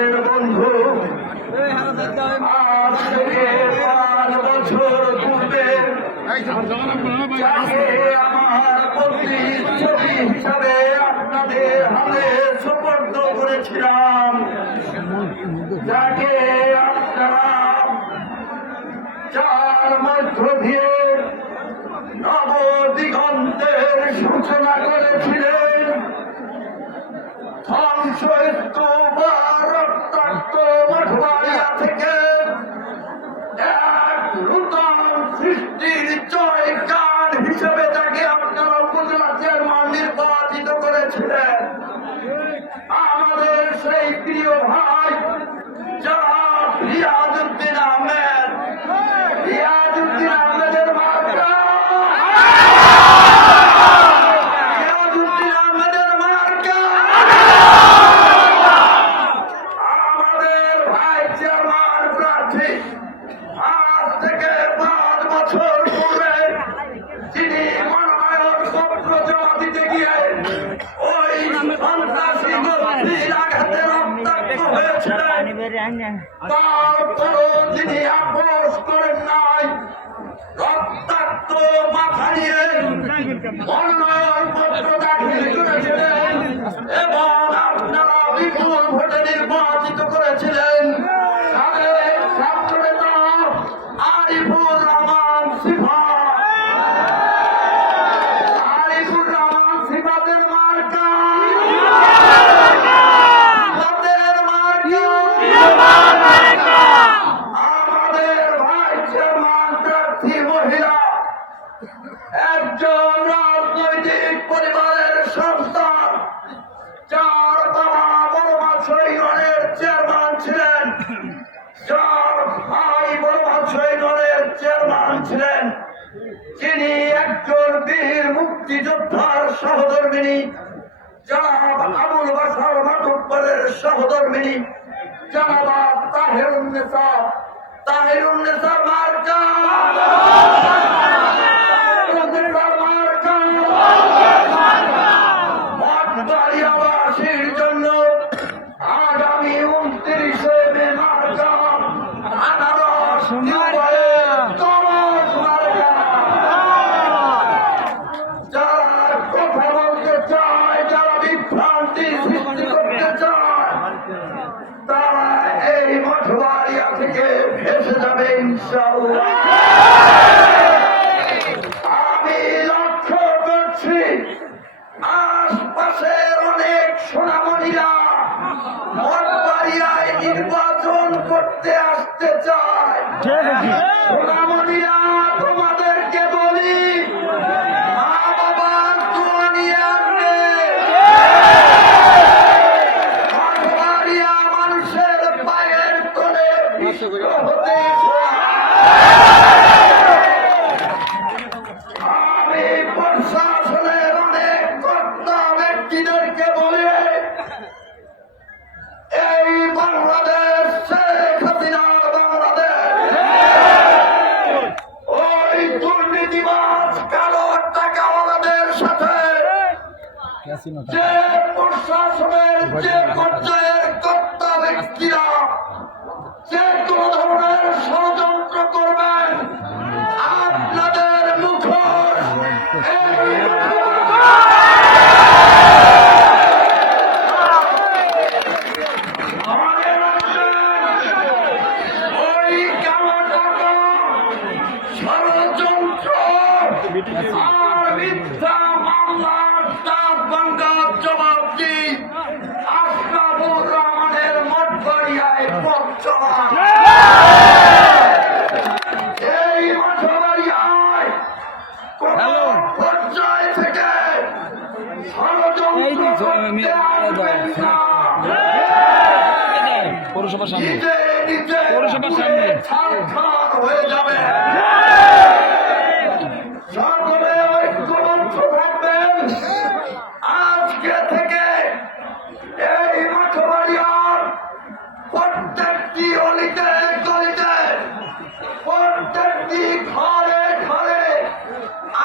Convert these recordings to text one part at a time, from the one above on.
প্রাণের বন্ধু আজ থেকে 5 বছর পূর্বে যাকে আমার প্রতিচ্ছবি হিসাবে আপনাদের হাতে সুপর্দ করেছিলাম, যাকে আপনারা যার মধ্য দিয়ে নবদিগন্তের সূচনা করেছিলেন, ধ্বংসস্তূপ রক্তাক্ত মঠবাড়িয়া থেকে এক নূতন সৃষ্টির জয়গান হিসেবে তাকে আপনারা উপজেলা চেয়ারম্যান নির্বাচিত করেছিলেন। আমাদের সেই প্রিয় ভাই জনাব রিয়াজউদ্দিন আহমেদ, রিয়াজউদ্দিন আহমেদের মার্কা, রিয়াজউদ্দিন আহমেদের মার্কা আমাদের ভাই চেয়ারম্যান প্রার্থী। আজ থেকে 5 বছর পূর্বে তিনি মনোনয়ন পত্র জমা দিতে গিয়ে ওই সন্ত্রাসী গোষ্ঠীর আঘাতে রক্তাক্ত হয়েছিলেন, তারপরও তিনি আপোষ করেন নাই। রক্তাক্ত মাথা নিয়ে মনোনয়ন পত্র দাখিল করেছিলেন এবং আপনারা বিপুল ভোটে নির্বাচিত করেছিলেন। তাদের ছাত্র নেতা আরিফুর রহমান সিফাত, আরিফুর রহমান সিফাতের মার্কা, সিফাতের মার্কা আমাদের ভাই চেয়ারম্যান প্রার্থী মহিলা, একজন রাজনৈতিক পরিবারের সন্তান, যার বাবা বড় মাছইগণের চেয়ারম্যান ছিলেন, যার ভাই বড় মাছইগণের চেয়ারম্যান ছিলেন, যিনি একজন বীর মুক্তিযোদ্ধার সহধর্মিণী, জনাব আবুল বাশার মাতুব্বরের সহধর্মিণী জনাব তাহেরুন্নেসা, তাহেরুন্নেসা মার্কা, মঠবাড়িয়াবাসীর জন্য আগামী 29শে মে মার্কা আনারস তরস মার্কা। যারা কথা বলতে চায়, যারা বিভ্রান্তি সৃষ্টি করতে চায়, তারা এই মঠবাড়িয়া থেকে ভেসে যাবে ইনশাআল্লাহ। আমি লক্ষ্য করছি আশপাশের অনেক সোনামণিরা মঠবাড়িয়ায় নির্বাচন করতে আসতে চায়। সোনামণিরা, তোমাদেরকে বলি, মা বাবার দোয়া নিয়ে আসবে। মঠবাড়িয়া মানুষের পায়ের তলে হতে আমি প্রশাসনের অনেক কর্তা ব্যক্তিদেরকে বলি, এই বাংলাদেশ শেখ হাসিনার বাংলাদেশ, ওই দুর্নীতিবাজ কালো টাকাওয়ালাদের সাথে যে প্রশাসনের যে পর্যায়ের কর্তা ব্যক্তিরা যে কোনো ধরনের ষড়যন্ত্র করবেন, আপনাদের মুখোশ ওই কালো টাকা, ষড়যন্ত্র আর মিথ্যা মামলার দাঁত ভাঙার জবাব দিই আশরাফুর রহমানের মঠবাড়িয়ায় পথ চলা। এই মঠবাড়িয়ায় কোন পর্যায় থেকে ষড়যন্ত্র করতে আসবেন না। পৌরসভার সামনে, নিজে নিজে পৌরসভার সামনে ছারখার হয়ে যাবে। সকলে ঐক্যবদ্ধ থাকবেন। আজকে থেকে এই মঠবাড়িয়ার প্রত্যেকটি অলিতে গলিতে, প্রত্যেকটি ঘরে ঘরে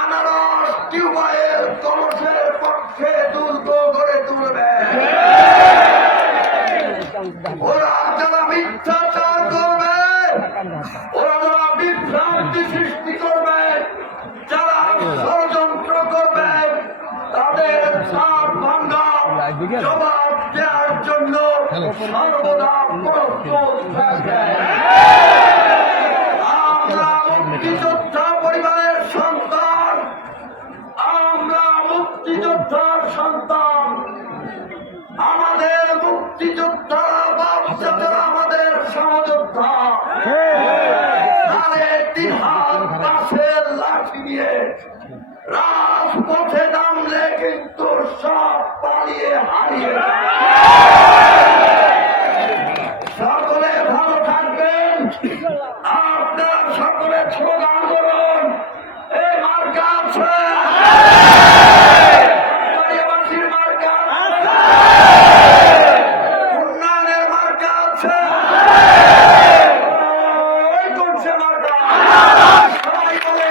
আনারস টিউবওয়েল কলসের পক্ষে দুর্গ গড়ে তুলবে। ওরা যারা মিথ্যাচার করবে, ওরা যারা বিভ্রান্তি সৃষ্টি করবে, যারা ষড়যন্ত্র করবে, তাদের সাপ ভাঙ্গা জবাব দেওয়ার জন্য সর্বদা প্রস্তুত থাকবে। আমরা মুক্তিযোদ্ধা পরিবারের সন্তান, আমরা মুক্তিযোদ্ধার সন্তান। আমাদের মুক্তিযোদ্ধারা বাপচাচারা আমাদের সহযোদ্ধা। তাদের 3 হাত পাশের লাঠি নিয়ে রাজপথে নামলে কিন্তু সব পালিয়ে হারিয়ে যায়। সকলে ভালো থাকবেন। আপনারা সকলে স্লোগান করুন, এই মার্কা আছে, বাড়িয়াবাসীর মার্কা আছে, উন্নয়নের মার্কা আছে, ওই করছে মার্কা। সবাই বলে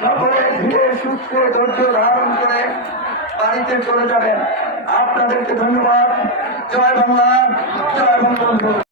সকলে ধীরে সুস্থে ধৈর্য ধারণ করে বাড়িতে চলে যাবেন। আপনাদেরকে ধন্যবাদ। জয় বাংলা, জয় বঙ্গবন্ধু।